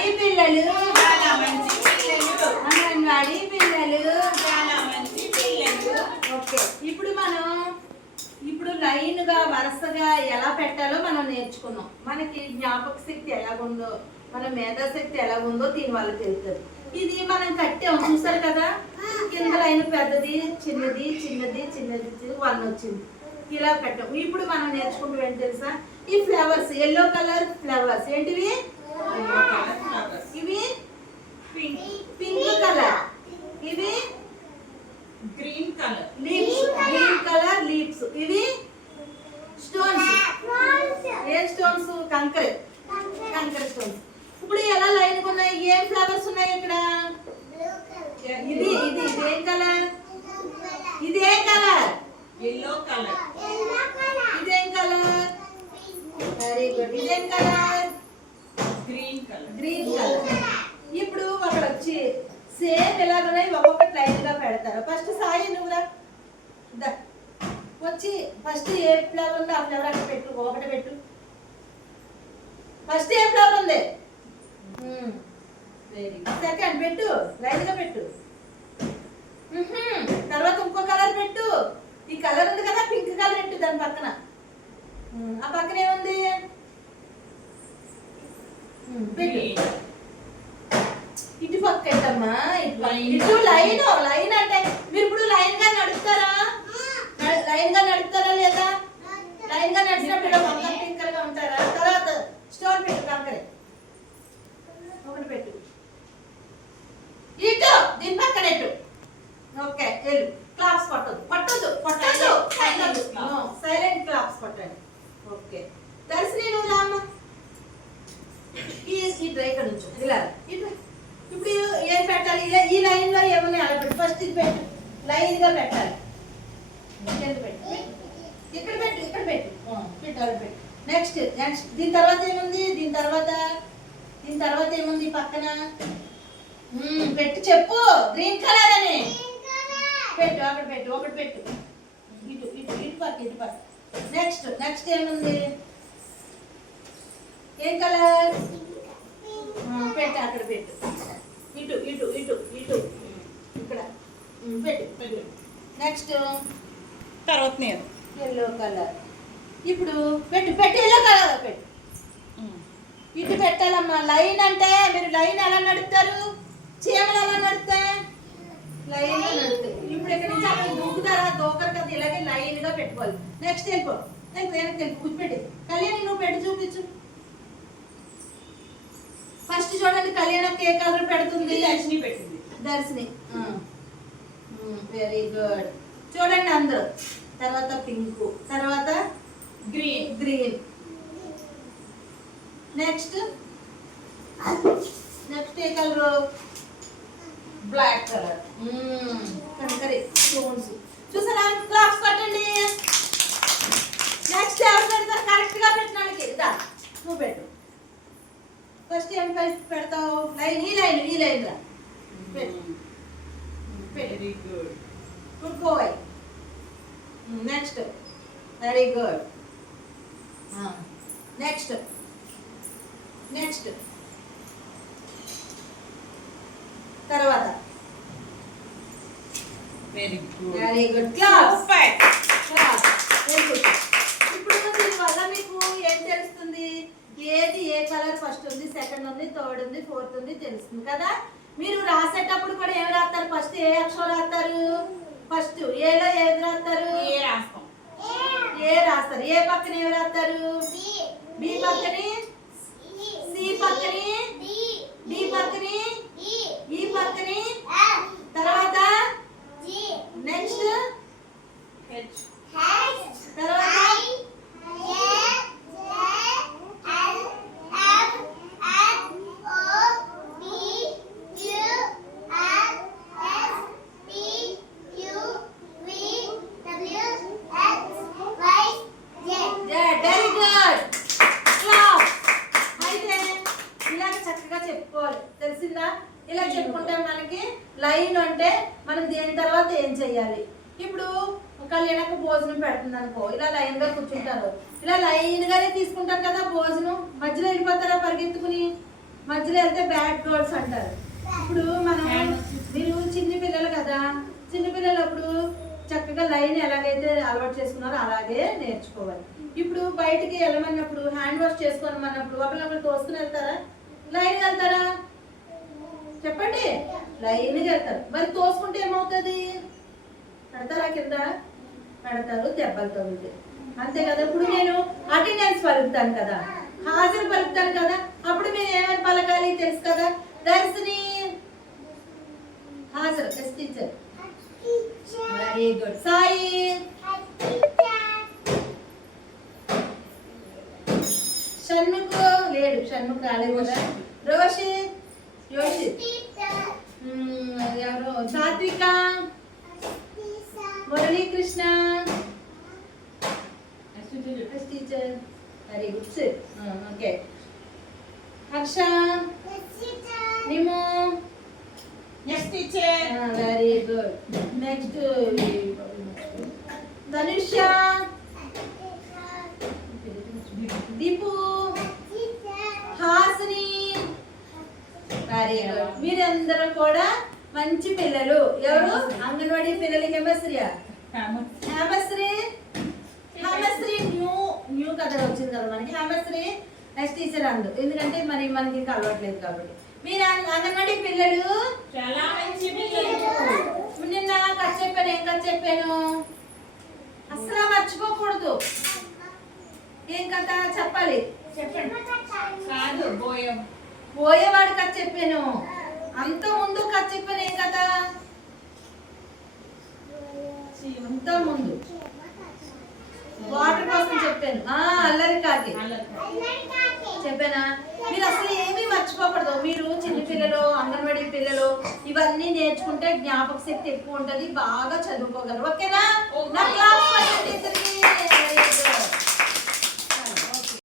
అంగన్వాడీ పిల్లలు. చాలా మంచి పిల్లలు. అంగన్వాడీ పిల్లలు. చాలా మంచి పిల్లలు. ఓకే ఇప్పుడు మనం ఇప్పుడు లైన్గా వరుసగా ఎలా పెట్టాలో మనం నేర్చుకున్నాం. మనకి జ్ఞాపక శక్తి ఎలాగుందో మన మేధాశక్తి ఎలాగుందో దీని వల్ల తెలుస్తుంది. ఇది మనం కట్టాం చూసారు కదా? కింద లైన్ పెద్దది చిన్నది చిన్నది చిన్నది వన్ వచ్చింది. ఇలా పెట్టాం ఇప్పుడు మనం నేర్చుకుంటూ ఏంటి తెలుసా? ఈ ఫ్లవర్స్ ఎల్లో కలర్ ఫ్లవర్స్. ఏంటివి ఇవి పింక్ పింక్ కలర్ ఇవి green colour leaves green colour leaves ఇవి స్టోన్స్ ఏ స్టోన్స్ కంకర. కంకర స్టోన్స్ ఇప్పుడు ఎలా లైన్ ఉన్నాయి? ఏం ఫ్లవర్స్ ఉన్నాయి ఇక్కడ? ఇది ఇది ఇది ఏం కలర్ ఇది ఏ కలర్ ఎల్లో కలర్ ఇదేం కలర్ వెరీ గుడ్ ఇదేం colour green colour green colour ఇప్పుడు ఒకడు వచ్చి సేమ్ ఎలాగనే ఒక్కొక్కటి లైన్గా పెడతారు. ఫస్ట్ సాయి నువ్వు రా దా. వచ్చి ఫస్ట్ ఏ ఫ్లవర్ ఉందో ఆ ఫ్లవర్ అక్కడ పెట్టు ఒకటి పెట్టు. ఫస్ట్ ఏ ఫ్లవర్ ఉంది? వెరీ సెకండ్ పెట్టు లైన్గా పెట్టు. తర్వాత ఇంకో కలర్ పెట్టు. ఈ కలర్ ఉంది కదా పింక్ కలర్ పెట్టు దాని పక్కన. ఆ పక్కన ఏముంది. పెట్టు. ఇటు పక్క ఏంటమ్మా ఇటు లైన్ లైన్ అంటే మీరు ఇప్పుడు లైన్గా నడుస్తారా నడ- లైన్గా నడుస్తారా లేదా? లైన్గా నడిచినప్పుడు మొత్తం పింకర్గా ఉంటారా? స్టోన్ పెట్టు కంకరే ఒకటి పెట్టు. ఇటు దీని పక్కన ఇటు. ఓకే వెళ్ళు. క్లాప్స్ పట్టదు పట్టదు పట్టదు పట్టదు సైలెంట్ క్లాప్స్ పట్టండి. ఓకే. దర్శని నువ్వు రామ్మ ఈ డ్రై ఇక్కడ నుంచో. ఇలా. ఇటు. ఇప్పుడు ఏం పెట్టాలి? ఇలా ఈ లైన్లో ఏమున్నాయి? అలా పెట్టు. ఫస్ట్ ఇది పెట్టు. లైన్గా పెట్టాలి పెట్టు? ఇక్కడ పెట్టు ఇక్కడ పెట్టు. పెట్టు. నెక్స్ట్ నెక్స్ట్ దీని తర్వాత ఏముంది? దీని తర్వాత దీని తర్వాత ఏముంది పక్కన? పెట్టు చెప్పు. గ్రీన్ కలర్ అని. పెట్టు అక్కడ పెట్టు ఒకటి పెట్టు. ఇటు ఇటు ఇటు పక్క ఇటు పక్క. నెక్స్ట్ నెక్స్ట్ ఏముంది? ఏం కలర్ పెట్టు అక్కడ పెట్టు. ఇటు ఇటు ఇటు ఇటు. ఇక్కడ. పెట్టు పెట్టు. నెక్స్ట్ తర్వాత నేను. ఎల్లో కలర్ ఇప్పుడు పెట్టు పెట్టు ఎల్లో కలర్ పెట్టు. ఇటు పెట్టాలమ్మా. లైన్ అంటే మీరు లైన్ ఎలా నడుపుతారు? చీమలు ఎలా నడుపుతాయి? లైన్ ఇప్పుడు ఇక్కడ నుంచి అక్కడ దూకుతారా దూకరు కదా ఇలాగే లైన్గా పెట్టుకోవాలి. నెక్స్ట్ వెళ్ళిపో వెళ్ళిపో వెనక్కి వెళ్ళి కూర్చోపెట్టి కళ్యాణి నువ్వు పెట్టి చూపించు. ఫస్ట్ చూడండి కళ్యాణకి ఏ కలర్ పెడుతుంది? దర్శిని పెట్టింది దర్శిని. వెరీ గుడ్ చూడండి అందరూ. తర్వాత పింక్. గ్రీన్. నెక్స్ట్ నెక్స్ట్ ఏ కలర్? Black colour. కనకరి స్టోన్స్ చూసారా? క్లాప్స్ కొట్టండి. నెక్స్ట్ ఎవరు పెడతారు? కరెక్ట్గా పెట్టినానికి. దా నువ్వు పెట్టు. ఫస్ట్ ఏం పెడతావు? లైన్ ఈ లైన్ ఈ లైన్ రా. Very good good boy next very good next next తర్వాత. Very good very good class class very good ఇప్పుడు దీనివల్ల మీకు ఏం తెలుస్తుంది? ఏది ఏ కలర్ ఫస్ట్ ఉంది సెకండ్ ఉంది థర్డ్ ఉంది ఫోర్త్ ఉంది తెలుస్తుంది కదా? మీరు రాసేటప్పుడు కూడా ఏం రాస్తారు? ఫస్ట్ ఏ అక్షరం రాస్తారు? ఫస్ట్ ఏలో ఏది రాస్తారు? ఏ రాస్తాం ఏ రాస్తారు? ఏ పక్కన ఏమి రాస్తారు? బి పక్కని? సి. పక్కని? డి. పక్కని ఈ పక్కని తర్వాత నెక్స్ట్ హెచ్ తర్వాత వెరీ గుడ్ క్లాప్ అయితే చక్కగా చెప్పుకోవాలి. తెలిసిందా? ఇలా చెప్పుకుంటే మనకి లైన్ అంటే మనం దేని తర్వాత ఏం చెయ్యాలి? ఇప్పుడు కళ్యాణకు భోజనం పెడుతుంది అనుకో ఇలా లైన్గా కూర్చుంటారు. ఇలా లైన్ గానే తీసుకుంటారు కదా భోజనం. మధ్యలో వెళ్ళిపోతారా పరిగెత్తుకుని? మధ్యలో వెళ్తే బ్యాడ్ గర్ల్స్ అంటారు. ఇప్పుడు మనం మీరు చిన్న పిల్లలు కదా చిన్న పిల్లలు అప్పుడు చక్కగా లైన్ ఎలాగైతే అలవాటు చేసుకున్నారో అలాగే నేర్చుకోవాలి. ఇప్పుడు బయటికి వెళ్ళమన్నప్పుడు హ్యాండ్ వాష్ చేసుకోమన్నప్పుడు ఒకరినొకరు తోసుకుని వెళ్తారా? లైన్ వెళ్తారా చెప్పండి. లైన్గా వెళ్తారు మరి తోసుకుంటే ఏమవుతుంది? పెడతారా కింద? పెడతారు దెబ్బలు తగులుతాయి అంతే కదా. ఇప్పుడు నేను అటెండెన్స్ పలుకుతాను కదా. హాజరు పలుకుతాను కదా. అప్పుడు మీరు ఏమని పలకాలి తెలుసు కదా? దర్శని. హాజరు yes teacher very good Sai. లేడు షణ్ముఖ్ రాలేదు కదా రోషిత్ యోషిత్ మ్మ్, ఎవరు Satvika Muralikrishna yes teacher very good sit okay Harsha నిము next teacher very good next very good మీరందరూ కూడా మంచి పిల్లలు. ఎవరు? అంగన్వాడీ పిల్లలు హేమశ్రీయా? హేమశ్రీ. హేమశ్రీ? న్యూ న్యూ కథ వచ్చింది కదా మనకి. హేమశ్రీ నెక్స్ట్ టీచర్ అందు. ఎందుకంటే మరి మనకి ఇంకా అలవాట్లేదు కాబట్టి. మీరు అంగ- అంగన్వాడీ పిల్లలు చాలా మంచి పిల్లలు నిన్న కథ చెప్పాను ఏం కథ చెప్పాను అసలు మర్చిపోకూడదు ఏం కథ చెప్పాలి చెప్పండి కాదు బోయం పోయేవాడు కథ చెప్పాను. అంత ముందు కథ చెప్పాను ఏం కదా అంత ముందు. వాటర్ కోసం చెప్పాను. ఆ అల్లరి కాకి. చెప్పానా? మీరు అసలు ఏమీ మర్చిపోకూడదు. మీరు చిన్న పిల్లలు అంగన్వాడీ పిల్లలు ఇవన్నీ నేర్చుకుంటే జ్ఞాపక శక్తి ఎక్కువ ఉంటుంది. బాగా చదువుకోగలరు. ఓకేనా? నా క్లాస్